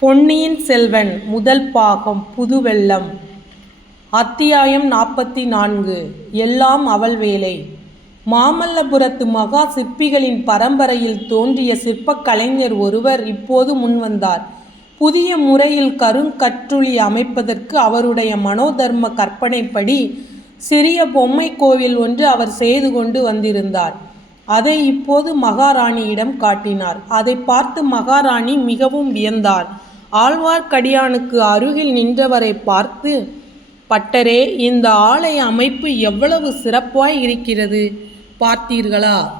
பொன்னியின் செல்வன் முதல் பாகம் புதுவெள்ளம். அத்தியாயம் நாற்பத்தி நான்கு எல்லாம் அவள் வேலை. மாமல்லபுரத்து மகா சிற்பிகளின் பரம்பரையில் தோன்றிய சிற்பக் கலைஞர் ஒருவர் இப்போது முன்வந்தார். புதிய முறையில் கருங்கற்றுளி அமைப்பதற்கு அவருடைய மனோதர்ம கற்பனைப்படி சிறிய பொம்மை கோவில் ஒன்று அவர் செய்து கொண்டு வந்திருந்தார். அதை இப்போது மகாராணியிடம் காட்டினார். அதை பார்த்து மகாராணி மிகவும் வியந்தார். ஆழ்வார்க்கடியானுக்கு அருகில் நின்றவரை பார்த்து பட்டரே இந்த ஆலய அமைப்பு எவ்வளவு சிறப்பாய் இருக்கிறது பார்த்தீர்களா?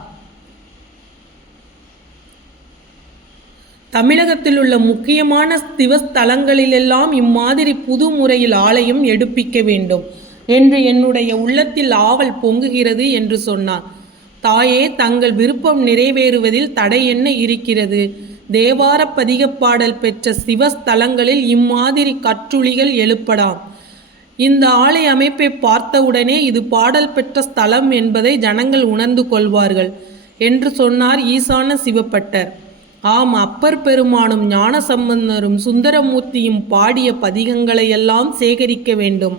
தமிழகத்தில் உள்ள முக்கியமான சிவஸ்தலங்களிலெல்லாம் இம்மாதிரி புது முறையில் ஆலயம் எடுப்பிக்க வேண்டும் என்று என்னுடைய உள்ளத்தில் ஆவல் பொங்குகிறது என்று சொன்னார். தாயே தங்கள் விருப்பம் நிறைவேறுவதில் தடை என்ன இருக்கிறது? தேவார பதிகப்பாடல் பெற்ற சிவஸ்தலங்களில் இம்மாதிரி கற்றுளிகள் எழுப்படாம் இந்த ஆலை அமைப்பை பார்த்தவுடனே இது பாடல் பெற்ற ஸ்தலம் என்பதை ஜனங்கள் உணர்ந்து கொள்வார்கள் என்று சொன்னார் ஈசான சிவப்பட்டர். ஆம் அப்பர் பெருமானும் ஞானசம்பந்தரும் சுந்தரமூர்த்தியும் பாடிய பதிகங்களையெல்லாம் சேகரிக்க வேண்டும்.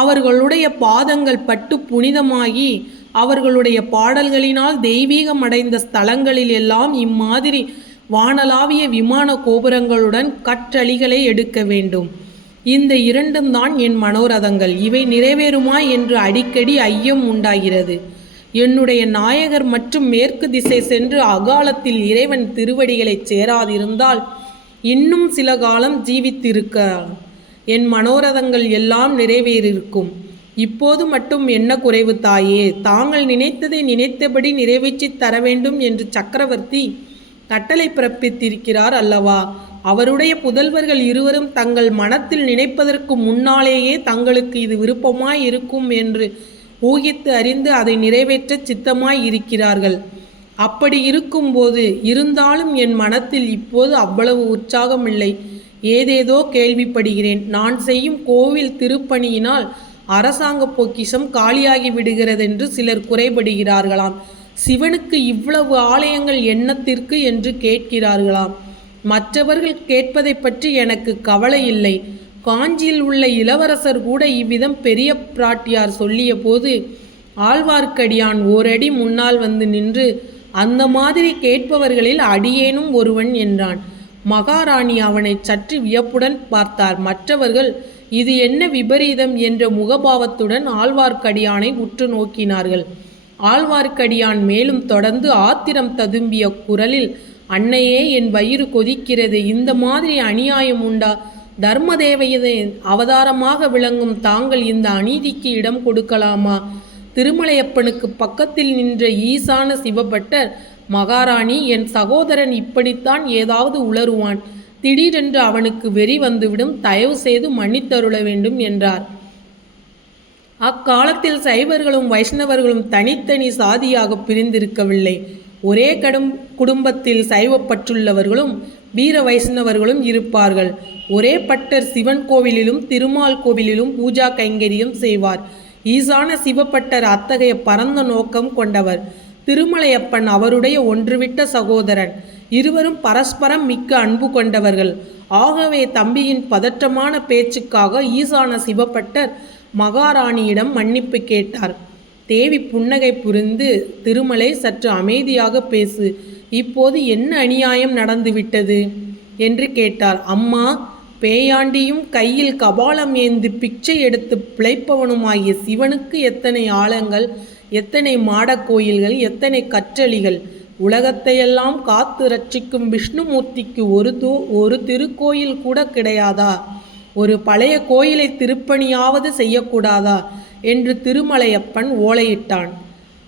அவர்களுடைய பாதங்கள் பட்டு புனிதமாகி அவர்களுடைய பாடல்களினால் தெய்வீகம் அடைந்த ஸ்தலங்களில் எல்லாம் இம்மாதிரி வானளாவிய விமான கோபுரங்களுடன் கற்றளிகளை எடுக்க வேண்டும். இந்த இரண்டும் தான் என் மனோரதங்கள். இவை நிறைவேறுமா என்று அடிக்கடி ஐயம் உண்டாகிறது. என்னுடைய நாயகர் மற்றும் மேற்கு திசை சென்று அகாலத்தில் இறைவன் திருவடிகளைச் சேராதிருந்தால் இன்னும் சில காலம் ஜீவித்திருக்க என் மனோரதங்கள் எல்லாம் நிறைவேறியிருக்கும் இப்போது மட்டும் என்ன குறைவு தாயே? தாங்கள் நினைத்ததை நினைத்தபடி நிறைவேற்றித் தர வேண்டும் என்று சக்கரவர்த்தி கட்டளை பிறப்பித்திருக்கிறார் அல்லவா? அவருடைய புதல்வர்கள் இருவரும் தங்கள் மனத்தில் நினைப்பதற்கு முன்னாலேயே தங்களுக்கு இது விருப்பமாய் இருக்கும் என்று ஊகித்து அறிந்து அதை நிறைவேற்ற சித்தமாய் இருக்கிறார்கள். அப்படி இருக்கும்போது இருந்தாலும் என் மனத்தில் இப்போது அவ்வளவு உற்சாகம் இல்லை ஏதேதோ கேள்விப்படுகிறேன். நான் செய்யும் கோவில் திருப்பணியினால் அரசாங்க பொக்கிஷம் காலியாகி விடுகிறதென்று சிலர் குறைபடுகிறார்களாம். சிவனுக்கு இவ்வளவு ஆலயங்கள் எண்ணத்திற்கு என்று கேட்கிறார்களாம். மற்றவர்கள் கேட்பதை பற்றி எனக்கு கவலை இல்லை. காஞ்சியில் உள்ள இளவரசர் கூட இவ்விதம் பெரிய பிராட்டியார் சொல்லிய போது ஆழ்வார்க்கடியான் ஓரடி முன்னால் வந்து நின்று அந்த மாதிரி கேட்பவர்களில் அடியேனும் ஒருவன் என்றான். மகாராணி அவனை சற்று வியப்புடன் பார்த்தார். மற்றவர்கள் இது என்ன விபரீதம் என்ற முகபாவத்துடன் ஆழ்வார்க்கடியானை உற்று நோக்கினார்கள். ஆழ்வார்க்கடியான் மேலும் தொடர்ந்து ஆத்திரம் ததும்பிய குரலில் அன்னையே என் வயிறு கொதிக்கிறது இந்த மாதிரி அநியாயம் உண்டா? தர்ம அவதாரமாக விளங்கும் தாங்கள் இந்த அநீதிக்கு இடம் கொடுக்கலாமா? திருமலையப்பனுக்கு பக்கத்தில் நின்ற ஈசான சிவபட்டர் மகாராணி என் சகோதரன் இப்படித்தான் ஏதாவது உளறுவான். திடீரென்று அவனுக்கு வெறி வந்துவிடும் தயவு செய்து மன்னித்தருள வேண்டும் என்றார். அக்காலத்தில் சைவர்களும் வைஷ்ணவர்களும் தனித்தனி சாதியாக பிரிந்திருக்கவில்லை. ஒரே கடும் குடும்பத்தில் சைவப்பற்றுள்ளவர்களும் வீர வைஷ்ணவர்களும் இருப்பார்கள். ஒரே பட்டர் சிவன் கோவிலிலும் திருமால் கோவிலிலும் பூஜா கைங்கரியம் செய்வார். ஈசான சிவப்பட்டர் அத்தகைய பரந்த நோக்கம் கொண்டவர். திருமலையப்பன் அவருடைய ஒன்றுவிட்ட சகோதரன் இருவரும் பரஸ்பரம் மிக்க அன்பு கொண்டவர்கள். ஆகவே தம்பியின் பதற்றமான பேச்சுக்காக ஈசான சிவப்பட்டர் மகாராணியிடம் மன்னிப்பு கேட்டார். தேவி புன்னகை புரிந்து திருமலை சற்று அமைதியாக பேசு. இப்போது என்ன அநியாயம் நடந்துவிட்டது? என்று கேட்டார். அம்மா பேயாண்டியும் கையில் கபாலம் ஏந்து பிச்சை எடுத்து பிழைப்பவனுமாகிய சிவனுக்கு எத்தனை ஆழங்கள் எத்தனை மாடக் கோயில்கள் எத்தனை கற்றளிகள்? உலகத்தையெல்லாம் காத்து ரட்சிக்கும் விஷ்ணுமூர்த்திக்கு ஒரு தூ ஒரு திருக்கோயில் கூட கிடையாதா? ஒரு பழைய கோயிலை திருப்பணியாவது செய்யக்கூடாதா? என்று திருமலையப்பன் ஓலையிட்டான்.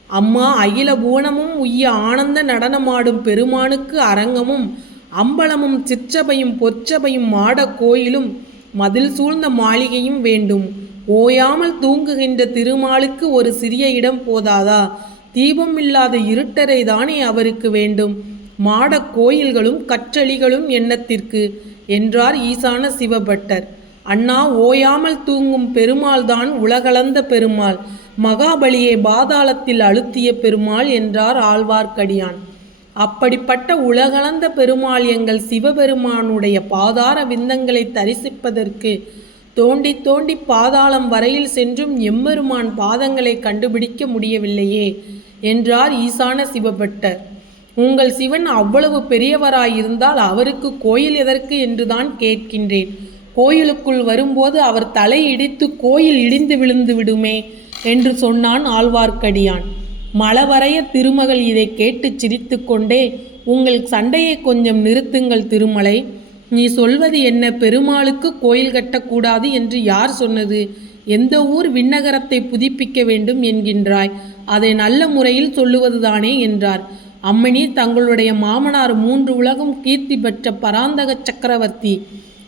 அம்மா அகில புவனமும் உய்ய ஆனந்த நடனமாடும் பெருமானுக்கு அரங்கமும் அம்பலமும் சிற்றபையும் பொற்றபையும் மாடக் கோயிலும் மதில் சூழ்ந்த மாளிகையும் வேண்டும். ஓயாமல் தூங்குகின்ற திருமாலுக்கு ஒரு சிறிய இடம் போதாதா? தீபம் இல்லாத இருட்டரை தானே அவருக்கு வேண்டும். மாடக் கோயில்களும் கற்றளிகளும் எண்ணத்திற்கு என்றார் ஈசான சிவபட்டர். அண்ணா ஓயாமல் தூங்கும் பெருமாள் தான் உலகளந்த பெருமாள். மகாபலியை பாதாளத்தில் அழுத்திய பெருமாள் என்றார் ஆழ்வார்க்கடியான். அப்படிப்பட்ட உலகளந்த பெருமாள் எங்கள் சிவபெருமானுடைய பாதார விந்தங்களை தரிசிப்பதற்கு தோண்டி தோண்டி பாதாளம் வரையில் சென்றும் எம்பெருமான் பாதங்களை கண்டுபிடிக்க முடியவில்லையே என்றார் ஈசான சிவபட்டர். உங்கள் சிவன் அவ்வளவு பெரியவராயிருந்தால் அவருக்கு கோயில் எதற்கு என்றுதான் கேட்கின்றேன். கோயிலுக்குள் வரும்போது அவர் தலை இடித்து கோயில் இடிந்து விழுந்து விடுமே என்று சொன்னான் ஆழ்வார்க்கடியான். மலவரைய திருமகள் இதை கேட்டு சிரித்துக்கொண்டே உங்கள் சண்டையை கொஞ்சம் நிறுத்துங்கள் திருமலை. நீ சொல்வது என்ன? பெருமாளுக்கு கோயில் கட்டக்கூடாது என்று யார் சொன்னது? எந்த ஊர் விண்ணகரத்தை புதுப்பிக்க வேண்டும் என்கின்றாய். அதை நல்ல முறையில் சொல்லுவதுதானே என்றார். அம்மணி தங்களுடைய மாமனார் மூன்று உலகம் கீர்த்தி பெற்ற பராந்தக சக்கரவர்த்தி.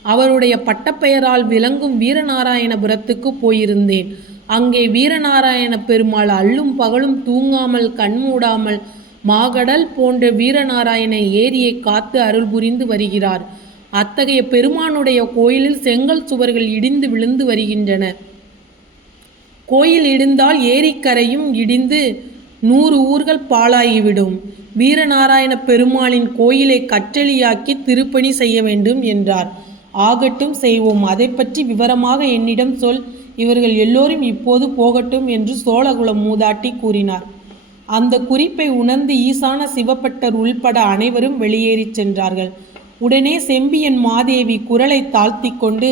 அவருடைய பட்டப்பெயரால் விளங்கும் வீரநாராயணபுரத்துக்கு போயிருந்தேன். அங்கே வீரநாராயண பெருமாள் அள்ளும் பகலும் தூங்காமல் கண்மூடாமல் மாகடல் போன்ற வீரநாராயண ஏரியை காத்து அருள் புரிந்து வருகிறார். அத்தகைய பெருமானுடைய கோயிலில் செங்கல் சுவர்கள் இடிந்து விழுந்து வருகின்றன. கோயில் இடிந்தால் ஏரிக்கரையும் இடிந்து நூறு ஊர்கள் பாழாகிவிடும். வீரநாராயண பெருமாளின் கோயிலை கற்றளியாக்கி திருப்பணி செய்ய வேண்டும் என்றார். ஆகட்டும் செய்வோம். அதை பற்றி விவரமாக என்னிடம் சொல். இவர்கள் எல்லோரும் இப்போது போகட்டும் என்று சோழகுலம் மூதாட்டி கூறினார். அந்த குறிப்பை உணர்ந்து ஈசான சிவப்பட்டர் உள்பட அனைவரும் வெளியேறிச் சென்றார்கள். உடனே செம்பியன் மாதேவி குரலை தாழ்த்தி கொண்டு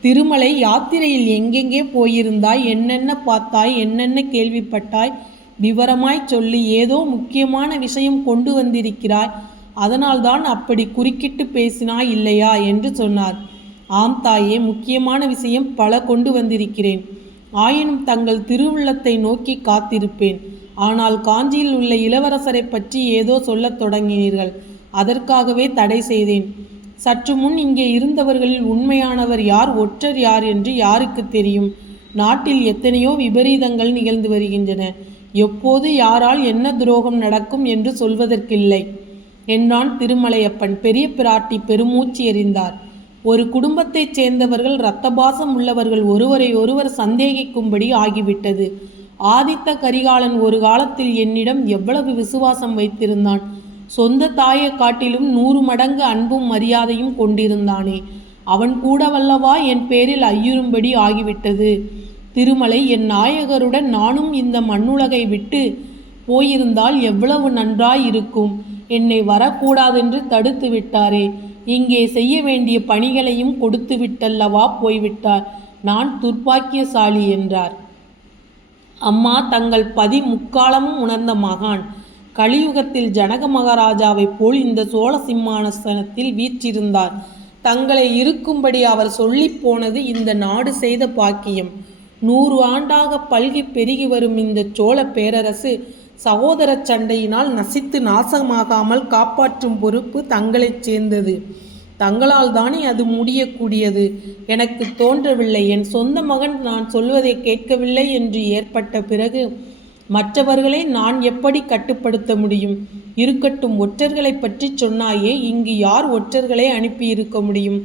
திருமலை யாத்திரையில் எங்கெங்கே போயிருந்தாய்? என்னென்ன பார்த்தாய்? என்னென்ன கேள்விப்பட்டாய்? விவரமாய் சொல்லி ஏதோ முக்கியமான விஷயம் கொண்டு வந்திருக்கிறாய். அதனால்தான் அப்படி குறுக்கிட்டு பேசினாய் இல்லையா? என்று சொன்னார். ஆம் தாயே முக்கியமான விஷயம் பல கொண்டு வந்திருக்கிறேன். ஆயினும் தங்கள் திருவுள்ளத்தை நோக்கி காத்திருப்பேன். ஆனால் காஞ்சியில் உள்ள இளவரசரை பற்றி ஏதோ சொல்லத் தொடங்கினீர்கள். அதற்காகவே தடை செய்தேன். சற்று முன் இங்கே இருந்தவர்களில் உண்மையானவர் யார் ஒற்றர் யார் என்று யாருக்கு தெரியும். நாட்டில் எத்தனையோ விபரீதங்கள் நிகழ்ந்து வருகின்றன. எப்போது யாரால் என்ன துரோகம் நடக்கும் என்று சொல்வதற்கில்லை. என்றான் திருமலையப்பன் பெரிய பிராட்டி பெருமூச்சு எறிந்தார். ஒரு குடும்பத்தைச் சேர்ந்தவர்கள் இரத்தபாசம் உள்ளவர்கள் ஒருவரை ஒருவர் சந்தேகிக்கும்படி ஆகிவிட்டது. ஆதித்த கரிகாலன் ஒரு காலத்தில் என்னிடம் எவ்வளவு விசுவாசம் வைத்திருந்தான். சொந்த தாயை காட்டிலும் நூறு மடங்கு அன்பும் மரியாதையும் கொண்டிருந்தானே. அவன் கூடவல்லவா என் பேரில் ஐயுறும்படி ஆகிவிட்டது. திருமலை என் நாயகருடன் நானும் இந்த மண்ணுலகை விட்டு போயிருந்தால் எவ்வளவு நன்றாயிருக்கும். என்னை வரக்கூடாதென்று தடுத்து விட்டாரே. இங்கே செய்ய வேண்டிய பணிகளையும் கொடுத்து விட்டல்லவா போய்விட்டார். நான் துர்ப்பாக்கியசாலி என்றார். அம்மா தங்கள் பதி முக்காலமும் உணர்ந்த மகான். கலியுகத்தில் ஜனக மகாராஜாவைப் போல் இந்த சோழ சிம்மாசனத்தில் வீற்றிருந்தார். தங்களை இருக்கும்படி அவர் சொல்லிப் போனது இந்த நாடு செய்த பாக்கியம். நூறு ஆண்டாக பல்கி பெருகி வரும் இந்த சோழ பேரரசு சகோதர சண்டையினால் நசித்து நாசமாகாமல் காப்பாற்றும் பொறுப்பு தங்களைச் சேர்ந்தது. தங்களால் தானே அது முடியக்கூடியது எனக்கு தோன்றவில்லை. என் சொந்த மகன் நான் சொல்வதை கேட்கவில்லை என்று ஏற்பட்ட பிறகு மற்றவர்களை நான் எப்படி கட்டுப்படுத்த முடியும்? இருக்கட்டும் ஒற்றர்களை பற்றி சொன்னாயே இங்கு யார் ஒற்றர்களை அனுப்பியிருக்க முடியும்?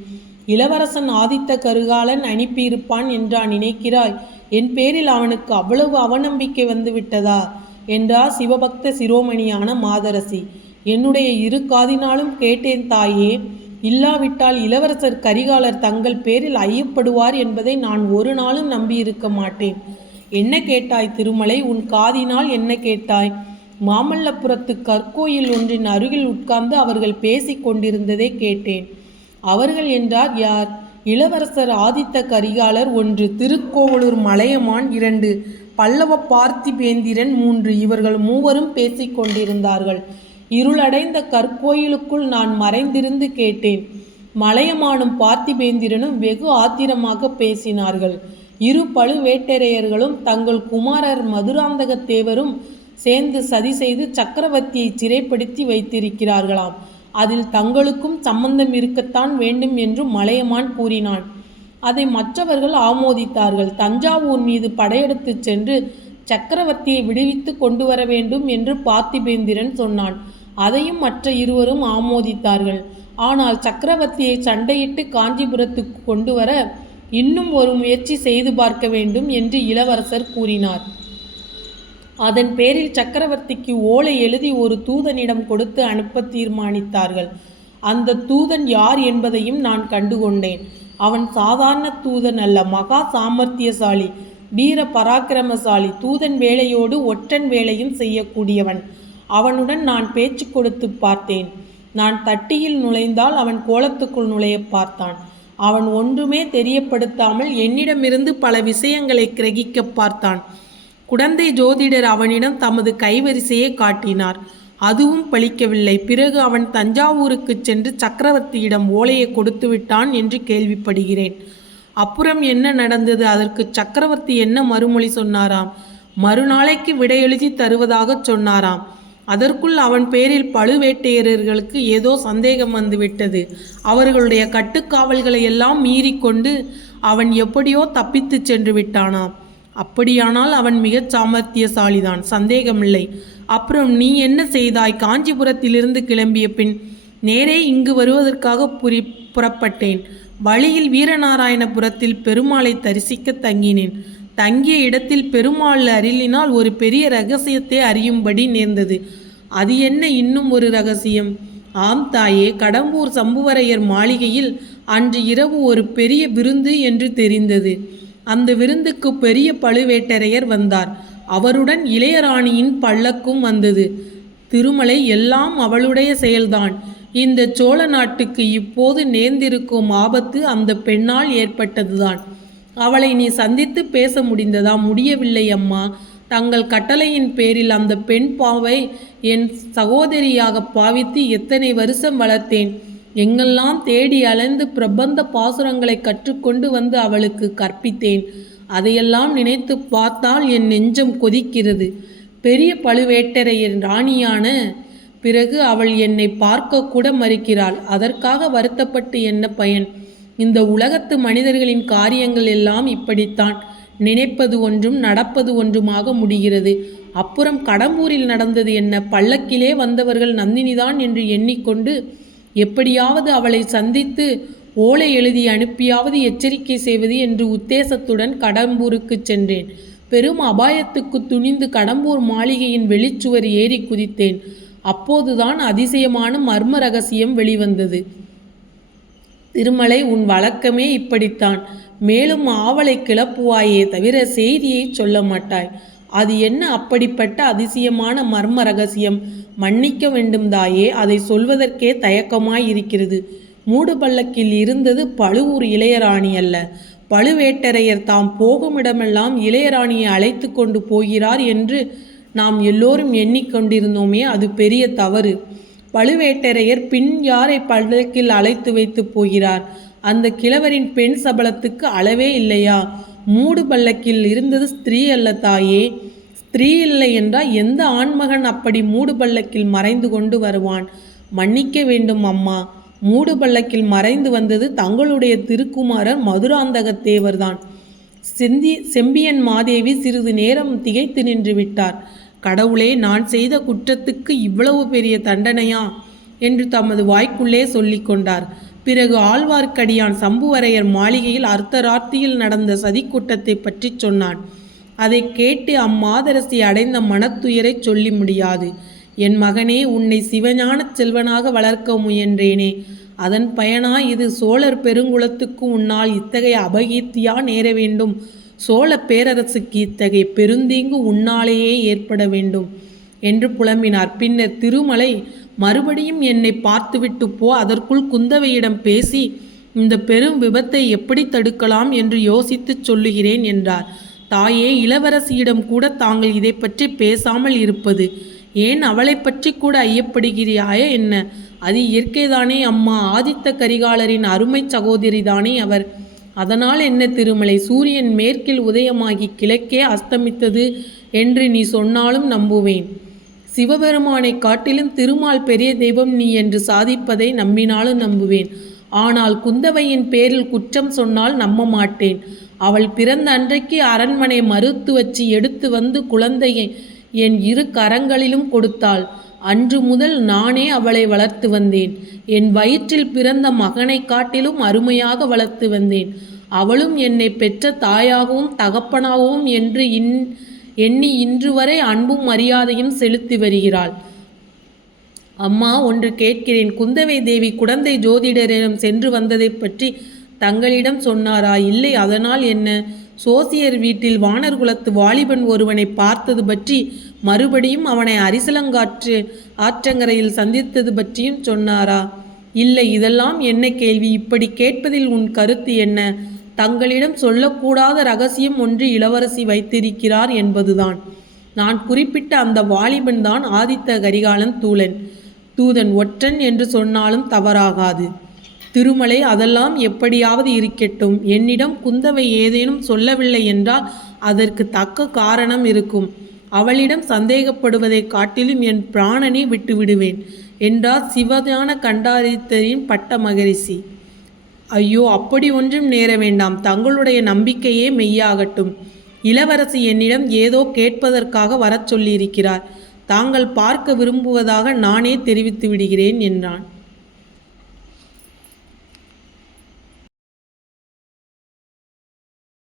இளவரசன் ஆதித்த கருகாலன் அனுப்பியிருப்பான் என்றா நினைக்கிறாய்? என் பேரில் அவனுக்கு அவ்வளவு அவநம்பிக்கை வந்துவிட்டதா? என்றார் சிவபக்த சிரோமணியான மாதரசி. என்னுடைய இரு காதினாலும் கேட்டேன் தாயே. இல்லாவிட்டால் இளவரசர் கரிகாலர் தங்கள் பேரில் ஐயப்படுவார் என்பதை நான் ஒரு நாளும் நம்பியிருக்க மாட்டேன். என்ன கேட்டாய் திருமலை? உன் காதினால் என்ன கேட்டாய்? மாமல்லபுரத்து கற்கோயில் ஒன்றின் அருகில் உட்கார்ந்து அவர்கள் பேசிக் கொண்டிருந்ததை கேட்டேன். அவர்கள் என்றார் யார்? இளவரசர் ஆதித்த கரிகாலர் ஒன்று திருக்கோவலூர் மலையமான் இரண்டு பல்லவ பார்த்திபேந்திரன் மூன்று இவர்கள் மூவரும் பேசிக் கொண்டிருந்தார்கள். இருளடைந்த கற்கோயிலுக்குள் நான் மறைந்திருந்து கேட்டேன். மலையமானும் பார்த்திபேந்திரனும் வெகு ஆத்திரமாக பேசினார்கள். இரு பழுவேட்டரையர்களும் தங்கள் குமாரர் மதுராந்தக தேவரும் சேர்ந்து சதி செய்து சக்கரவர்த்தியை சிறைப்படுத்தி வைத்திருக்கிறார்களாம். அதில் தங்களுக்கும் சம்பந்தம் இருக்கத்தான் வேண்டும் என்று மலையமான் கூறினான் அதை மற்றவர்கள் ஆமோதித்தார்கள். தஞ்சாவூர் மீது படையெடுத்து சென்று சக்கரவர்த்தியை விடுவித்து கொண்டு வர வேண்டும் என்று பார்த்திபேந்திரன் சொன்னான். அதையும் மற்ற இருவரும் ஆமோதித்தார்கள். ஆனால் சக்கரவர்த்தியை சண்டையிட்டு காஞ்சிபுரத்துக்கு கொண்டு வர இன்னும் ஒரு முயற்சி செய்து பார்க்க வேண்டும் என்று இளவரசர் கூறினார். அதன் பேரில் சக்கரவர்த்திக்கு ஓலை எழுதி ஒரு தூதனிடம் கொடுத்து அனுப்ப தீர்மானித்தார்கள். அந்த தூதன் யார் என்பதையும் நான் கண்டுகொண்டேன். அவன் சாதாரண தூதன் அல்ல மகா சாமர்த்தியசாலி வீர பராக்கிரமசாலி தூதன் வேலையோடு ஒற்றன் வேலையும் செய்யக்கூடியவன். அவனுடன் நான் பேச்சு கொடுத்து பார்த்தேன். நான் தட்டியில் நுழைந்தால் அவன் கோலத்துக்குள் நுழைய பார்த்தான். அவன் ஒன்றுமே தெரியப்படுத்தாமல் என்னிடமிருந்து பல விஷயங்களை கிரகிக்க பார்த்தான். குடந்தை ஜோதிடர் அவனிடம் தமது கைவரிசையை காட்டினார். அதுவும் பலிக்கவில்லை பிறகு அவன் தஞ்சாவூருக்கு சென்று சக்கரவர்த்தியிடம் ஓலையை கொடுத்து விட்டான் என்று கேள்விப்படுகிறேன். அப்புறம் என்ன நடந்தது? அதற்கு சக்கரவர்த்தி என்ன மறுமொழி சொன்னாராம்? மறுநாளைக்கு விடையெழுதி தருவதாகச் சொன்னாராம். அதற்குள் அவன் பேரில் பழுவேட்டையர்களுக்கு ஏதோ சந்தேகம் வந்துவிட்டது. அவர்களுடைய கட்டுக்காவல்களை எல்லாம் மீறிக்கொண்டு அவன் எப்படியோ தப்பித்துச் சென்று விட்டானாம். அப்படியானால் அவன் மிகச் சாமர்த்தியசாலிதான். சந்தேகமில்லை. அப்புறம் நீ என்ன செய்தாய்? காஞ்சிபுரத்திலிருந்து கிளம்பிய பின் நேரே இங்கு வருவதற்காக புரி புறப்பட்டேன். வழியில் வீரநாராயணபுரத்தில் பெருமாளை தரிசிக்க தங்கினேன். தங்கிய இடத்தில் பெருமாள் அருளினால் ஒரு பெரிய ரகசியத்தை அறியும்படி நேர்ந்தது. அது என்ன இன்னும் ஒரு ரகசியம்? ஆம் தாயே கடம்பூர் சம்புவரையர் மாளிகையில் அன்று இரவு ஒரு பெரிய விருந்து என்று தெரிந்தது. அந்த விருந்துக்கு பெரிய பழுவேட்டரையர் வந்தார். அவருடன் இளையராணியின் பல்லக்கும் வந்தது. திருமலை எல்லாம் அவளுடைய செயல்தான். இந்த சோழ நாட்டுக்கு இப்போது நேர்ந்திருக்கும் ஆபத்து அந்த பெண்ணால் ஏற்பட்டதுதான். அவளை நீ சந்தித்து பேச முடிந்ததா? முடியவில்லை அம்மா. தங்கள் கட்டளையின் பேரில் அந்த பெண் பாவை என் சகோதரியாக பாவித்து எத்தனை வருஷம் வளர்த்தேன். எங்கெல்லாம் தேடி அலைந்து பிரபந்த பாசுரங்களை கற்றுக்கொண்டு வந்து அவளுக்கு கற்பித்தேன். அதையெல்லாம் நினைத்து பார்த்தால் என் நெஞ்சம் கொதிக்கிறது. பெரிய பழுவேட்டரையர் ராணியான பிறகு அவள் என்னை பார்க்க கூட மறுக்கிறாள். அதற்காக வருத்தப்பட்டு என்ன பயன்? இந்த உலகத்து மனிதர்களின் காரியங்கள் எல்லாம் இப்படித்தான். நினைப்பது ஒன்றும் நடப்பது ஒன்றுமாக முடிகிறது. அப்புறம் கடம்பூரில் நடந்தது என்ன? பல்லக்கிலே வந்தவர்கள் நந்தினிதான் என்று எண்ணிக்கொண்டு எப்படியாவது அவளை சந்தித்து ஓலை எழுதி அனுப்பியாவது எச்சரிக்கை செய்வது என்று உத்தேசத்துடன் கடம்பூருக்கு சென்றேன். பெரும் அபாயத்துக்கு துணிந்து கடம்பூர் மாளிகையின் வெளிச்சுவர் ஏறி குதித்தேன். அப்போதுதான் அதிசயமான மர்ம ரகசியம் வெளிவந்தது. திருமலை உன் வழக்கமே இப்படித்தான். மேலும் ஆவலை கிளப்புவாயே தவிர செய்தியை சொல்ல மாட்டாய். அது என்ன அப்படிப்பட்ட அதிசயமான மர்ம ரகசியம்? மன்னிக்க வேண்டும் தாயே அதை சொல்வதற்கே தயக்கமாய் இருக்கிறது மூடு பல்லக்கில் இருந்தது பழுவூர் இளையராணி அல்ல. பழுவேட்டரையர் தாம் போகுமிடமெல்லாம் இளையராணியை அழைத்து கொண்டு போகிறார் என்று நாம் எல்லோரும் எண்ணிக்கொண்டிருந்தோமே அது பெரிய தவறு. பழுவேட்டரையர் பின் யாரை பல்லக்கில் அழைத்து வைத்து போகிறார்? அந்த கிழவரின் பெண் சபலத்துக்கு அளவே இல்லையா? மூடு பல்லக்கில் இருந்தது ஸ்திரீ அல்ல தாயே. ஸ்திரீ இல்லை என்றால் எந்த ஆண்மகன் அப்படி மூடு பள்ளக்கில் மறைந்து கொண்டு வருவான்? மன்னிக்க வேண்டும் அம்மா. மூடு பள்ளக்கில் மறைந்து வந்தது தங்களுடைய திருக்குமாரர் மதுராந்தகத்தேவர்தான். செந்தி செம்பியன் மாதேவி சிறிது நேரம் திகைத்து நின்று விட்டார். கடவுளே நான் செய்த குற்றத்துக்கு இவ்வளவு பெரிய தண்டனையா? என்று தமது வாய்க்குள்ளே சொல்லிக்கொண்டார் பிறகு ஆழ்வார்க்கடியான் சம்புவரையர் மாளிகையில் அர்த்தராத்தியில் நடந்த சதிக்கூட்டத்தை பற்றி சொன்னான். அதை கேட்டு அம்மாதரசி அடைந்த மனத்துயரை சொல்லி முடியாது. என் மகனே உன்னை சிவஞானச் செல்வனாக வளர்க்க முயன்றேனே. அதன் பயனா இது சோழர் பெருங்குலத்துக்கு உன்னால் இத்தகைய அபகீர்த்தியா நேர வேண்டும். சோழ பேரரசுக்கு இத்தகைய பெருந்தீங்கு உன்னாலேயே ஏற்பட வேண்டும் என்று புலம்பினார். பின்னர் திருமலை மறுபடியும் என்னை பார்த்துவிட்டு போ. அதற்குள் குந்தவையிடம் பேசி இந்த பெரும் விபத்தை எப்படி தடுக்கலாம் என்று யோசித்துச் சொல்லுகிறேன் என்றார். தாயே இளவரசியிடம் கூட தாங்கள் இதை பற்றி பேசாமல் இருப்பது. ஏன் அவளை பற்றி கூட ஐயப்படுகிறாய என்ன? அது இயற்கைதானே அம்மா. ஆதித்த கரிகாலரின் அருமை சகோதரிதானே அவர். அதனால் என்ன திருமலை? சூரியன் மேற்கில் உதயமாகி கிழக்கே அஸ்தமித்தது என்று நீ சொன்னாலும் நம்புவேன். சிவபெருமானை காட்டிலும் திருமால் பெரிய தெய்வம் நீ என்று சாதிப்பதை நம்பினாலும் நம்புவேன். ஆனால் குந்தவையின் பேரில் குற்றம் சொன்னால் நம்ப மாட்டேன் அவள் பிறந்த அன்றைக்கு அரண்மனை மறுத்து வச்சு எடுத்து வந்து குழந்தையை என் இரு கரங்களிலும் கொடுத்தாள். அன்று முதல் நானே அவளை வளர்த்து வந்தேன். என் வயிற்றில் பிறந்த மகனை காட்டிலும் அருமையாக வளர்த்து வந்தேன். அவளும் என்னை பெற்ற தாயாகவும் தகப்பனாகவும் என்று இன் எண்ணி இன்று வரை அன்பும் மரியாதையும் செலுத்தி வருகிறாள். அம்மா ஒன்று கேட்கிறேன். குந்தவை தேவி குழந்தை ஜோதிடரிடம் சென்று வந்ததைப் பற்றி தங்களிடம் சொன்னாரா? இல்லை அதனால் என்ன? சோசியர் வீட்டில் வானர் குலத்து வாலிபன் ஒருவனை பார்த்தது பற்றி மறுபடியும் அவனை அரிசலங்காற்று ஆற்றங்கரையில் சந்தித்தது பற்றியும் சொன்னாரா? இல்லை இதெல்லாம் என்ன கேள்வி? இப்படி கேட்பதில் உன் கருத்து என்ன? தங்களிடம் சொல்லக்கூடாத ரகசியம் ஒன்று இளவரசி வைத்திருக்கிறார் என்பதுதான். நான் குறிப்பிட்ட அந்த வாலிபன் தான் ஆதித்த கரிகாலன் தூளன். தூதன் ஒற்றன் என்று சொன்னாலும் தவறாகாது. திருமலை அதெல்லாம் எப்படியாவது இருக்கட்டும். என்னிடம் குந்தவை ஏதேனும் சொல்லவில்லை என்றால் அதற்கு தக்க காரணம் இருக்கும். அவளிடம் சந்தேகப்படுவதைக் காட்டிலும் என் பிராணனை விட்டுவிடுவேன் என்றார் சிவஞான கண்டாரித்தரின் பட்ட மகரிஷி. ஐயோ அப்படி ஒன்றும் நேர வேண்டாம். தங்களுடைய நம்பிக்கையே மெய்யாகட்டும். இளவரசி என்னிடம் ஏதோ கேட்பதற்காக வரச் சொல்லியிருக்கிறார். தாங்கள் பார்க்க விரும்புவதாக நானே தெரிவித்து விடுகிறேன் என்றான்.